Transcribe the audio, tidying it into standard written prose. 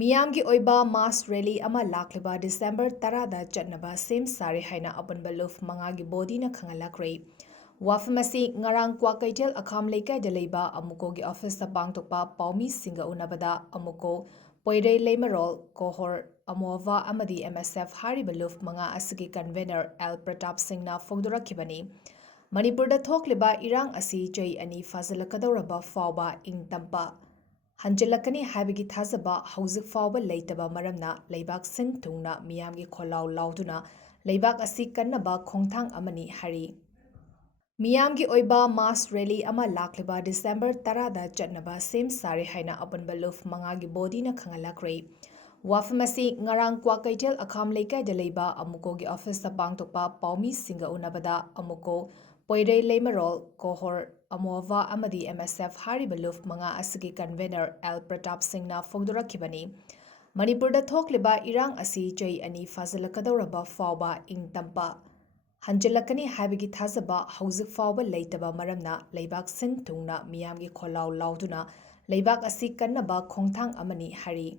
ꯃꯤꯌꯥꯝꯒꯤ ꯑꯣꯏꯕ ꯃꯥꯁ ꯔꯦꯂꯤ ꯑꯃ ꯂꯥꯛꯂꯤꯕ ꯗꯤꯁꯦꯝꯕꯔ 10ꯗ ꯆꯠꯅꯕ ꯁꯦꯝ ꯁꯥꯔꯦ ꯍꯥꯏꯅ ꯑꯄꯨꯟꯕ ꯂꯨꯞ 5ꯒꯤ ꯕꯣꯗꯤꯅ ꯈꯪꯍꯜꯂꯛꯈ꯭ꯔꯦ꯫ ꯋꯥꯐꯝ ꯑꯁꯤ ꯉꯔꯥꯡ ꯀ꯭ꯋꯥꯀꯩꯊꯦꯜ ꯑꯈꯥꯝ ꯂꯩꯀꯥꯏꯗ ꯂꯩꯕ ꯑꯃꯨꯀꯣꯒꯤ ꯑꯣꯐꯤꯁꯇ ꯄꯥꯡꯊꯣꯛꯄ ꯄꯥꯎꯃꯤꯁꯤꯡꯒ ꯎꯅꯕꯗ ꯑꯃꯨꯀꯣ, ꯄꯣꯏꯔꯩ ꯂꯩꯃꯔꯣꯜ, ꯀꯣꯍꯣꯔ, ꯑꯃꯣꯚ ꯑꯃꯗꯤ MSF ꯍꯥꯏꯔꯤꯕ ꯂꯨꯞ 5 ꯑꯁꯤꯒꯤ ꯀꯟꯚꯦꯅꯔ 𝗪 ꯁꯤꯡꯅ ꯐꯣꯡꯗꯣꯔꯛꯈꯤꯕꯅꯤ꯫ ꯃꯅꯤꯄꯨꯔꯗ ꯊꯣꯛꯂꯤꯕ ꯏꯔꯥꯡ ꯑꯁꯤ ꯆꯍꯤ 2 ꯐꯥꯖꯤꯜꯂꯛꯀꯗꯧꯔꯕ ꯐꯥꯎꯕ ꯏꯪꯇꯞꯄ ꯍꯟꯖꯤꯜꯂꯛꯀꯅꯤ ꯍꯥꯏꯕꯒꯤ ꯊꯥꯖꯕ ꯍꯧꯖꯤꯛ ꯐꯥꯎꯕ ꯂꯩꯇꯕ ꯃꯔꯝꯅ ꯂꯩꯕꯥꯛ ꯁꯤꯟ ꯊꯨꯡꯅ ꯃꯤꯌꯥꯝꯒꯤ ꯈꯣꯜꯂꯥꯎ ꯂꯥꯎꯗꯨꯅ ꯂꯩꯕꯥꯛ ꯑꯁꯤ ꯀꯟꯅꯕ ꯈꯣꯡꯊꯥꯡ ꯑꯃꯅꯤ ꯍꯥꯏꯔꯤ꯫ ꯃꯤꯌꯥꯝꯒꯤ ꯑꯣꯏꯕ ꯃꯥꯁ ꯔꯦꯂꯤ ꯑꯃ ꯂꯥꯛꯂꯤꯕ ꯗꯤꯁꯦꯝꯕꯔ 10ꯗ ꯆꯠꯅꯕ ꯁꯦꯝ ꯁꯥꯔꯦ ꯍꯥꯏꯅ ꯑꯄꯨꯟꯕ ꯂꯨꯞ 5ꯒꯤ ꯕꯣꯗꯤꯅ ꯈꯪꯍꯜꯂꯛꯈ꯭ꯔꯦ꯫ ꯋꯥꯐꯝ ꯑꯁꯤ ꯉꯔꯥꯡ ꯀ꯭ꯋꯥꯀꯩꯊꯦꯜ ꯑꯈꯥꯝ ꯂꯩꯀꯥꯏꯗ ꯂꯩꯕ ꯑꯃꯨꯀꯣꯒꯤ ꯑꯣꯐꯤꯁꯇ ꯄꯥꯡꯊꯣꯛꯄ ꯄꯥꯎꯃꯤꯁꯤꯡꯒ ꯎꯅꯕꯗ ꯑꯃꯨꯀꯣ, ꯄꯣꯏꯔꯩ ꯂꯩꯃꯔꯣꯜ, ꯀꯣꯍꯣꯔ, ꯑꯃꯣꯚ ꯑꯃꯗꯤ MSF ꯍꯥꯏꯔꯤꯕ ꯂꯨꯞ 5 ꯑꯁꯤꯒꯤ ꯀꯟꯚꯦꯅꯔ 𝗪 ꯁꯤꯡꯅ ꯐꯣꯡꯗꯣꯔꯛꯈꯤꯕꯅꯤ꯫ ꯃꯅꯤꯄꯨꯔꯗ ꯊꯣꯛꯂꯤꯕ ꯏꯔꯥꯡ ꯑꯁꯤ ꯆꯍꯤ 2 ꯐꯥꯖꯤꯜꯂꯛꯀꯗꯧꯔꯕ ꯐꯥꯎꯕ ꯏꯪꯇꯞꯄ ꯍꯟꯖꯤꯜꯂꯛꯀꯅꯤ ꯍꯥꯏꯕꯒꯤ ꯊꯥꯖꯕ ꯍꯧꯖꯤꯛ ꯐꯥꯎꯕ ꯂꯩꯇꯕ ꯃꯔꯝꯅ ꯂꯩꯕꯥꯛ ꯁꯤꯟ ꯊꯨꯡꯅ ꯃꯤꯌꯥꯝꯒꯤ ꯈꯣꯜꯂꯥꯎ ꯂꯥꯎꯗꯨꯅ ꯂꯩꯕꯥꯛ ꯑꯁꯤ ꯀꯟꯅꯕ ꯈꯣꯡꯊꯥꯡ ꯑꯃꯅꯤ ꯍꯥꯏꯔꯤ꯫